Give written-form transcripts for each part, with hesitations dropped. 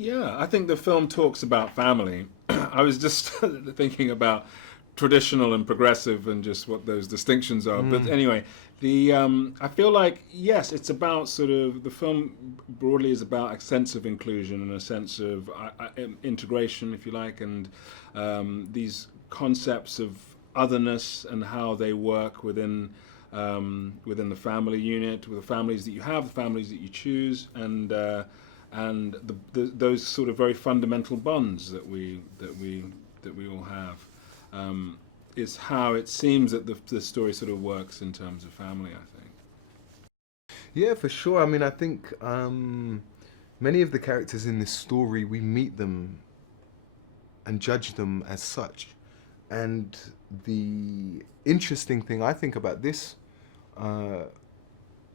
Yeah, I think the film talks about family. I was just thinking about traditional and progressive and just what those distinctions are. But anyway, the I feel like yes, it's about sort of the film broadly is about a sense of inclusion and a sense of integration, if you like, and these concepts of otherness and how they work within the family unit, with the families that you have, the families that you choose, and those sort of very fundamental bonds that we all have, is how it seems that the story sort of works in terms of family, I think. Yeah, for sure. I mean, I think many of the characters in this story, we meet them and judge them as such. And the interesting thing I think about this uh,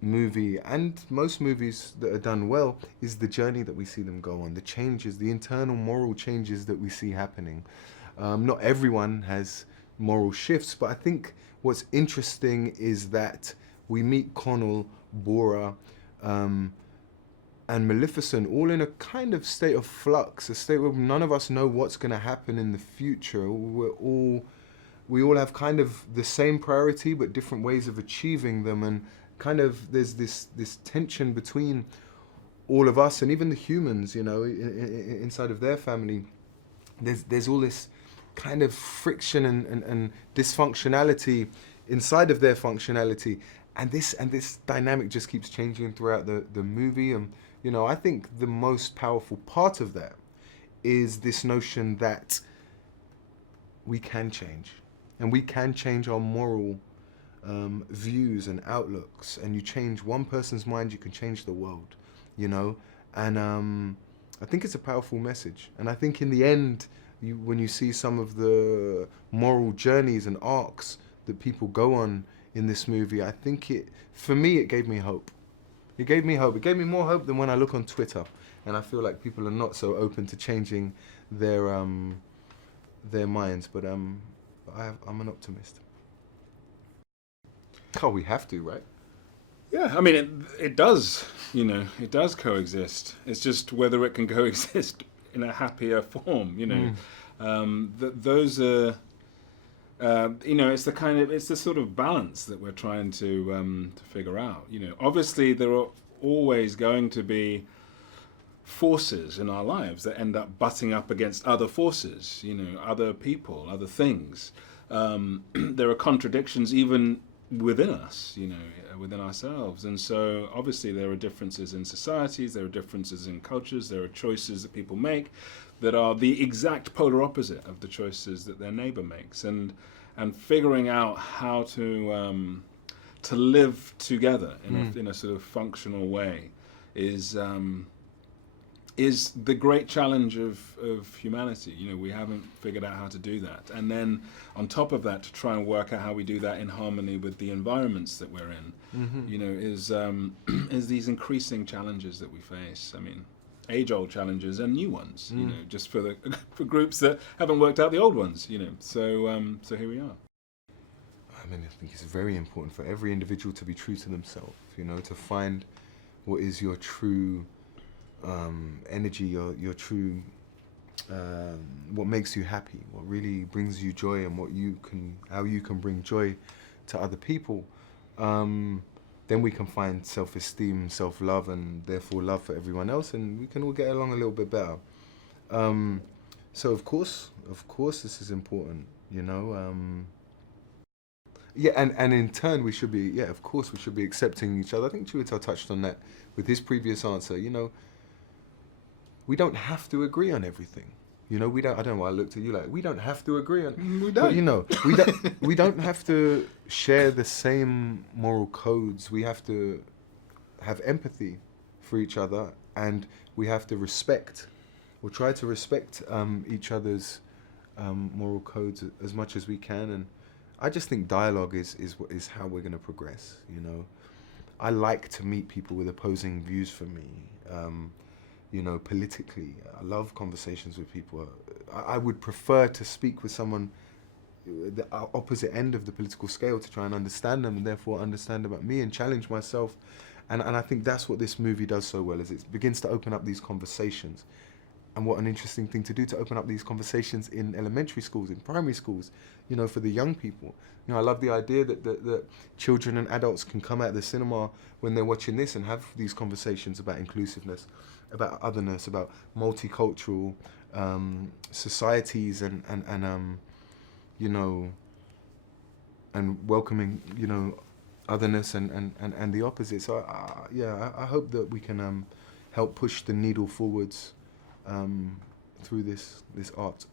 movie and most movies that are done well is the journey that we see them go on, the changes, the internal moral changes that we see happening. Not everyone has moral shifts, but I think what's interesting is that we meet Connell, Bora, and Maleficent all in a kind of state of flux, a state where none of us know what's going to happen in the future. We all have kind of the same priority but different ways of achieving them, and kind of there's this tension between all of us and even the humans, you know, inside of their family. There's all this kind of friction and dysfunctionality inside of their functionality, and this dynamic just keeps changing throughout the movie. And you know, I think the most powerful part of that is this notion that we can change, and we can change our moral views and outlooks. And you change one person's mind, you can change the world, you know. And I think it's a powerful message. And I think in the end, when you see some of the moral journeys and arcs that people go on in this movie, I think for me, it gave me hope. It gave me hope. It gave me more hope than when I look on Twitter, and I feel like people are not so open to changing their minds. But I'm an optimist. Oh, we have to, right? Yeah, I mean, it does, you know, it does coexist. It's just whether it can coexist in a happier form, you know. Those are, you know, it's the sort of balance that we're trying to figure out. You know, obviously there are always going to be forces in our lives that end up butting up against other forces, you know, other people, other things. There are contradictions even within us, you know, within ourselves. And so obviously there are differences in societies, there are differences in cultures, there are choices that people make that are the exact polar opposite of the choices that their neighbor makes. And figuring out how to live together in a sort of functional way is the great challenge of humanity. You know, we haven't figured out how to do that. And then on top of that, to try and work out how we do that in harmony with the environments that we're in, you know, is these increasing challenges that we face. I mean, age-old challenges and new ones, you know, just for groups that haven't worked out the old ones, you know. So here we are. I mean, I think it's very important for every individual to be true to themselves, you know, to find what is your true energy, your true, what makes you happy, what really brings you joy, and how you can bring joy to other people. Then we can find self-esteem, self-love, and therefore love for everyone else, and we can all get along a little bit better. So of course, this is important, you know. Yeah, and in turn, we should be accepting each other. I think Chiwetel touched on that with his previous answer. You know, we don't have to agree on everything. You know, we don't. I don't know why I looked at you like we don't have to agree on. We don't. But, you know, we don't have to share the same moral codes. We have to have empathy for each other, and we have to respect, or try to respect each other's moral codes as much as we can. And I just think dialogue is how we're going to progress. You know, I like to meet people with opposing views from me. You know, politically, I love conversations with people. I would prefer to speak with someone the opposite end of the political scale to try and understand them, and therefore understand about me and challenge myself. And I think that's what this movie does so well, is it begins to open up these conversations. And what an interesting thing to do, to open up these conversations in elementary schools, in primary schools, you know, for the young people. You know, I love the idea that children and adults can come out of the cinema when they're watching this and have these conversations about inclusiveness, about otherness, about multicultural societies and you know, and welcoming, you know, otherness and the opposite. So I hope that we can help push the needle forwards through this art.